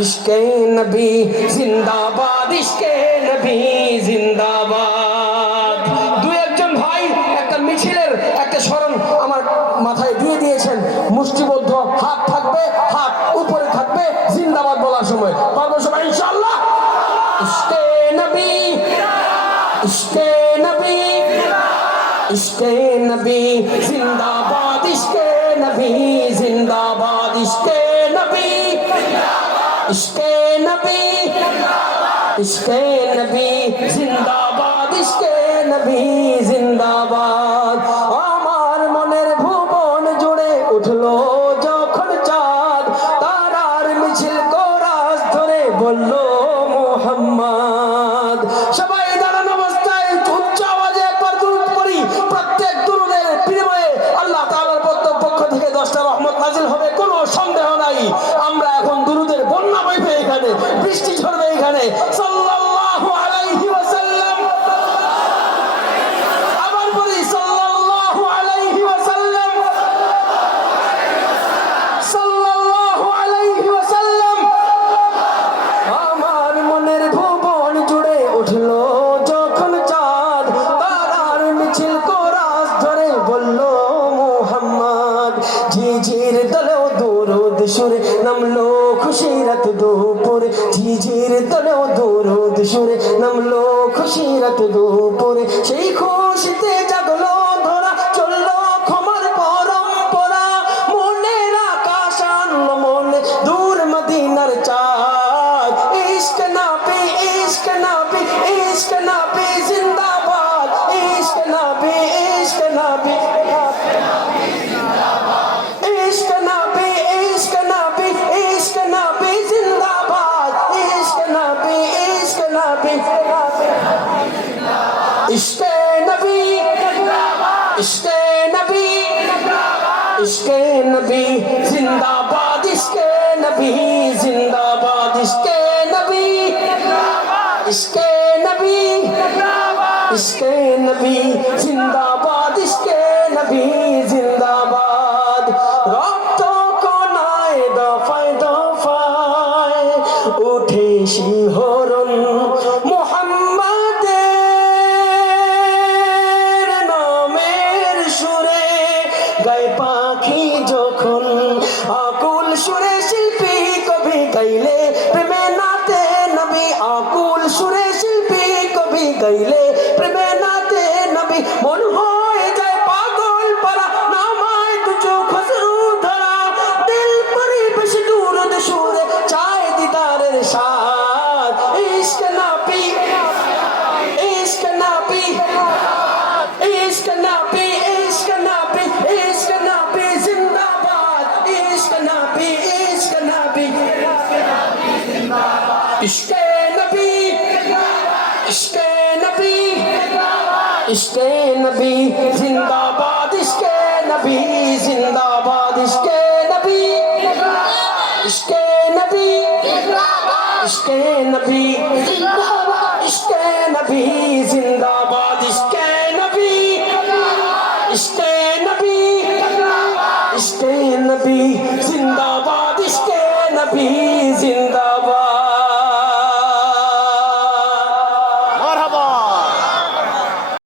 ইশকে নবী জিন্দাবাদ, ইশকে নবী জিন্দাবাদ। দুই একজন ভাই একটা মিছিলের একটা স্মরণ আমার মাথায় দিয়ে দিয়েছেন। মুষ্টিবদ্ধ হাত থাকবে, হাত উপরে থাকবে জিন্দাবাদ বলার সময়। পারবো সবাই ইনশাআল্লাহ? ইশকে নবী, ইশকে নবী, ইশকে নবী জিন্দাবাদ, ইশকে নবী জিন্দাবাদ, ইশকে নবী, ইশকে নবী, ইশকে নবী জিন্দাবাদ, ইশকে নবী জিন্দাবাদ। আমার মনের ভুবন জুড়ে উঠলো যখন চাঁদ, তারার মিছিল কোরাস ধরে বলল মুহাম্মদ। সবাই দাঁড়ানো অবস্থায় উচ্চ আওয়াজে একবার দুরূদ পড়ি। প্রত্যেক দুরূদের বিনিময়ে আল্লাহ তাআলার পক্ষ থেকে 10টা রহমত নাজিল হবে, কোনো সন্দেহ নাই। আমরা এখন দুরূদের বন্যা বইবে, এখানে বৃষ্টি ঝরবে, এখানে সাল্লাল্লাহু আলাইহি ওয়াসাল্লাম। আবার বলি সাল্লাল্লাহু আলাইহি ওয়াসাল্লাম, সাল্লাল্লাহু আলাইহি ওয়াসাল্লাম। আমার মনের ভুবন জুড়ে উঠলো যখন চাঁদ, তারার মিছিল কোরাস ধরে বলল মুহাম্মদ। ঝিঝির দলেও দুরূদ সুরে নামলো খুশিরাত দুপুর, ঝিঝির দলেও দুরূদ সুরে নামলো খুশিরাত দুপুর। সেই খুশিতে জাগলো ধরা, চললো ক্ষমার পরম্পরা। মনের আকাশ আনলো মনে দূর মদিনার চাঁদ। ইশক নবী, ইশক নবী, ইশক নবী জিন্দাবাদ, ইশক নবী, ইশক নবী, ইশক নবী, ইশক নবী, ইশক নবী জিন্দাবাদ, ইশক নবী, ইশক নবী, ইশকে নবী, ইশকে নবী, ইশকে নবী জিন্দাবাদ, ইশকে নবী জিন্দাবাদ, ইশকে নবী, ইশকে নবী, ইশকে নবী জিন্দাবাদ, ইশকে নবী জিন্দাবাদ। রক্ত কোনায় দফায় দফায় উঠে শিহরণ, মুহাম্মাদের নামের সুরে গায় পাখি যখন। আকুল সুরে শিল্পী কবি গাইলে প্রেমে নাতে নবী, আকুল সুরে শিল্পী কবি গাইলে প্রেমে নাতে নবী। মন হয়ে যায় পাগল পারা, নামায় দু চোখ অশ্রু ধরা। দিল পরিবেশ দুরূদ সুরে চায় দিদারের স্বাদ। ইশক নবী, ইশক নবী, ইশক নবী, ইশক নবী, ইশক নবী জিন্দাবাদ, ইশক নবী, ইশক নবী, ইশকে নবী, ইশকে নবী, ইশকে নবী জিন্দাবাদ, ইশকে নবী জিন্দাবাদ, ইশকে নবী, ইশকে নবী, ইশকে নবী জিন্দাবাদ, ইশকে নবী জিন্দাবাদ, ইশকে নবী, ইশকে নবী, ইশকে নবী জিন্দাবাদ, ইশকে নবী